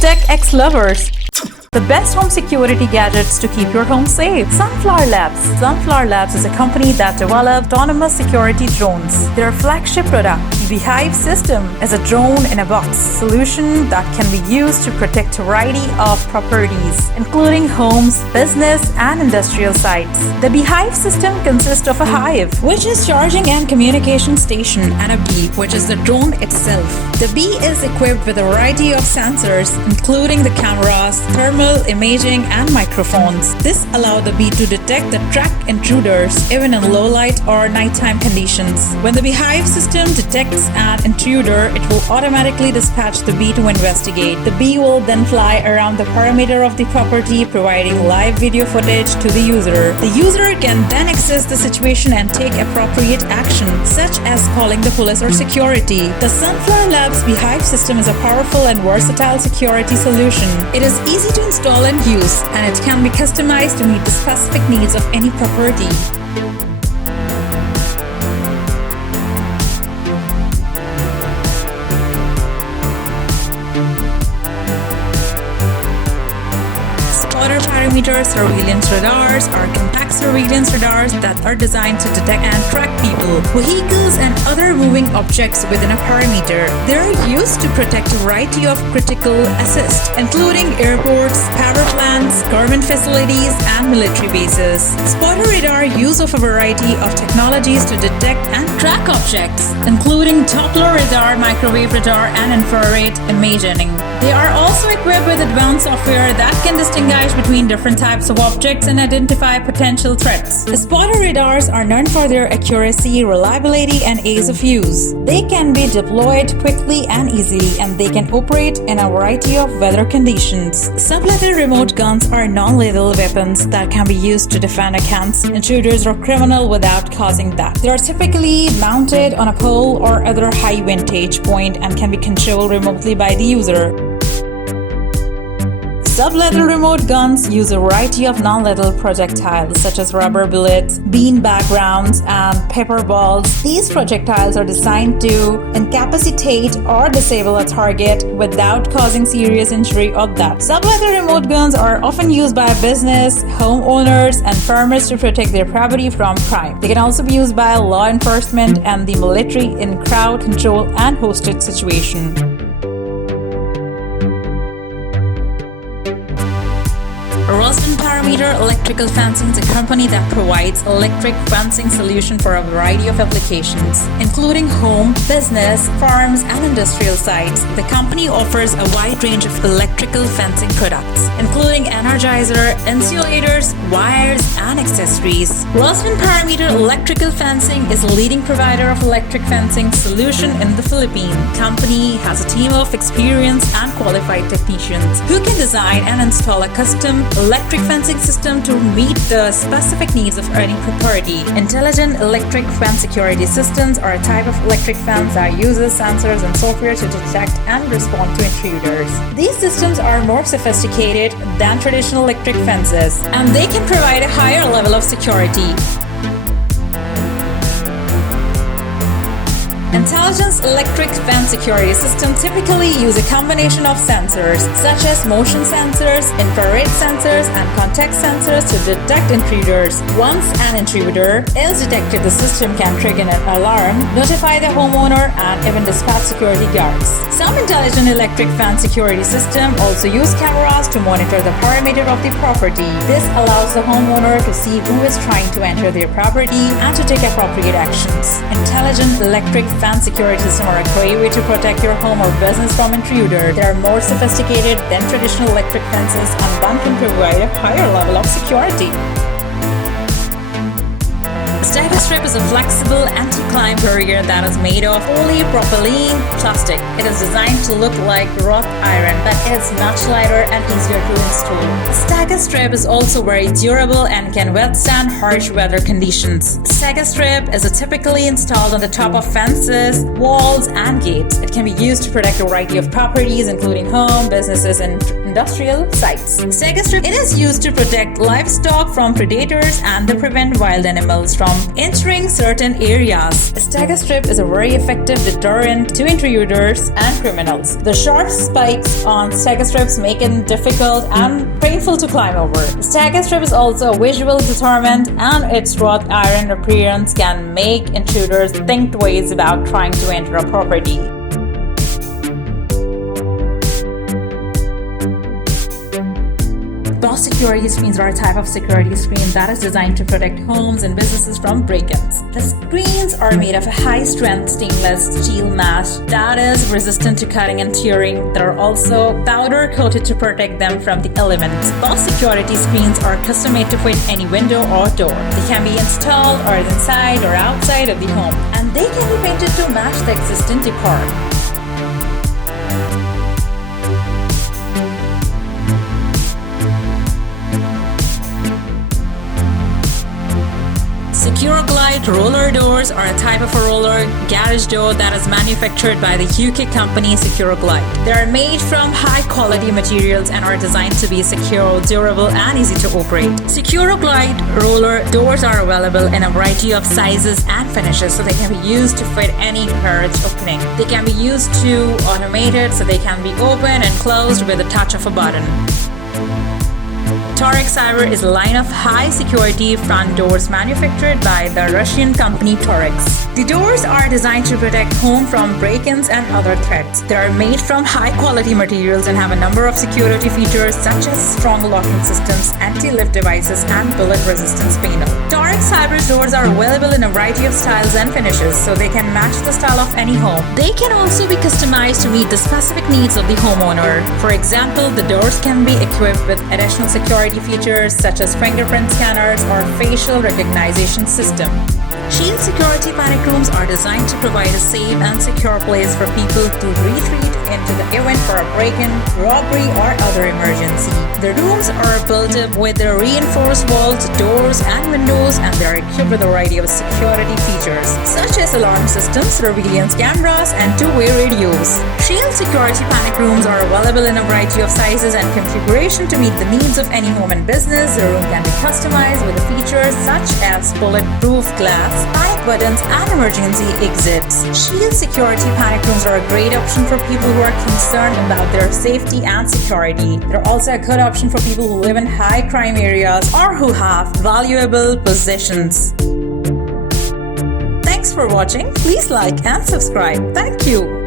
Tech Xlovers, the best home security gadgets to keep your home safe. Sunflower Labs. Sunflower Labs is a company that develops autonomous security drones. Their flagship product, the Beehive system, is a drone-in-a-box solution that can be used to protect a variety of properties, including homes, business, and industrial sites. The Beehive system consists of a hive, which is charging and communication station, and a bee, which is the drone itself. The bee is equipped with a variety of sensors, including the cameras, thermal imaging, and microphones. This allows the bee to detect and track intruders even in low light or nighttime conditions. When the Beehive system detects an intruder, it will automatically dispatch the bee to investigate. The bee will then fly around the perimeter of the property, providing live video footage to the user. The user can then assess the situation and take appropriate action, such as calling the police or security. The Sunflower Labs Beehive system is a powerful and versatile security solution. It is easy to install and use, and it can be customized to meet the specific needs of any property. Spotter perimeter surveillance radars are compact surveillance radars that are designed to detect and track people, vehicles, and other moving objects within a perimeter. They are used to protect a variety of critical assets, including airports, power plants, government facilities, and military bases. Spotter radar use of a variety of technologies to detect and track objects, including Doppler radar, microwave radar, and infrared imaging. They are also equipped with advanced software that can distinguish between different types of objects and identify potential threats. The spotter radars are known for their accuracy, reliability, and ease of use. They can be deployed quickly and easily, and they can operate in a variety of weather conditions. Sublethal remote guns are non-lethal weapons that can be used to defend against intruders or criminals without causing death. They are typically mounted on a pole or other high vantage point and can be controlled remotely by the user. Sublethal remote guns use a variety of non-lethal projectiles such as rubber bullets, bean backgrounds, and pepper balls. These projectiles are designed to incapacitate or disable a target without causing serious injury or death. Sublethal remote guns are often used by business, homeowners, and farmers to protect their property from crime. They can also be used by law enforcement and the military in crowd control and hostage situations. Ruswin Perimeter Electrical Fencing is a company that provides electric fencing solution for a variety of applications, including home, business, farms, and industrial sites. The company offers a wide range of electrical fencing products, including energizer, insulators, wires, and accessories. Ruswin Perimeter Electrical Fencing is a leading provider of electric fencing solution in the Philippines. The company has a team of experienced and qualified technicians who can design and install a custom electric fencing system to meet the specific needs of any property. Intelligent electric fence security systems are a type of electric fence that uses sensors and software to detect and respond to intruders. These systems are more sophisticated than traditional electric fences, and they can provide a higher level of security. Intelligent electric fence security systems typically use a combination of sensors, such as motion sensors, infrared sensors, and contact sensors to detect intruders. Once an intruder is detected, the system can trigger an alarm, notify the homeowner, and even dispatch security guards. Some intelligent electric fence security systems also use cameras to monitor the perimeter of the property. This allows the homeowner to see who is trying to enter their property and to take appropriate actions. Intelligent electric fence security systems are a great way to protect your home or business from intruders. They are more sophisticated than traditional electric fences and one can provide a higher level of security. Stegastrip is a flexible anti-climb barrier that is made of polypropylene plastic. It is designed to look like wrought iron, but it is much lighter and easier to install. Stegastrip is also very durable and can withstand harsh weather conditions. Stegastrip is typically installed on the top of fences, walls, and gates. It can be used to protect a variety of properties, including home, businesses, and industrial sites. Stegastrip, it is used to protect livestock from predators and to prevent wild animals from entering certain areas. Stegastrip is a very effective deterrent to intruders and criminals. The sharp spikes on Stegastrips make it difficult and painful to climb over. Stegastrip is also a visual deterrent, and its wrought iron appearance can make intruders think twice about trying to enter a property. Boss security screens are a type of security screen that is designed to protect homes and businesses from break-ins. The screens are made of a high-strength stainless steel mesh that is resistant to cutting and tearing. They're also powder-coated to protect them from the elements. Boss security screens are custom-made to fit any window or door. They can be installed or inside or outside of the home, and they can be painted to match the existing decor. Secure Glide roller doors are a type of a roller garage door that is manufactured by the UK company Secure Glide. They are made from high-quality materials and are designed to be secure, durable, and easy to operate. Secure Glide roller doors are available in a variety of sizes and finishes, so they can be used to fit any carriage opening. They can be used to automate it, so they can be opened and closed with the touch of a button. Xlovers is a line of high-security front doors manufactured by the Russian company Xlovers. The doors are designed to protect home from break-ins and other threats. They are made from high-quality materials and have a number of security features such as strong locking systems, anti-lift devices, and bullet resistance panel. Xlovers doors are available in a variety of styles and finishes, so they can match the style of any home. They can also be customized to meet the specific needs of the homeowner. For example, the doors can be equipped with additional security features such as fingerprint scanners or facial recognition system. Shield security panic rooms are designed to provide a safe and secure place for people to retreat into the event for a break-in, robbery, or other emergency. The rooms are built up with the reinforced walls, doors, and windows, and they are equipped with a variety of security features such as alarm systems, surveillance cameras, and two-way radios. Shield security panic rooms are available in a variety of sizes and configuration to meet the needs of any home and business. The room can be customized with features such as bulletproof glass, panic buttons, and emergency exits. Shield security panic rooms are a great option for people who are concerned about their safety and security. They're also a good option for people who live in high crime areas or who have valuable possessions. Thanks for watching. Please like and subscribe. Thank you.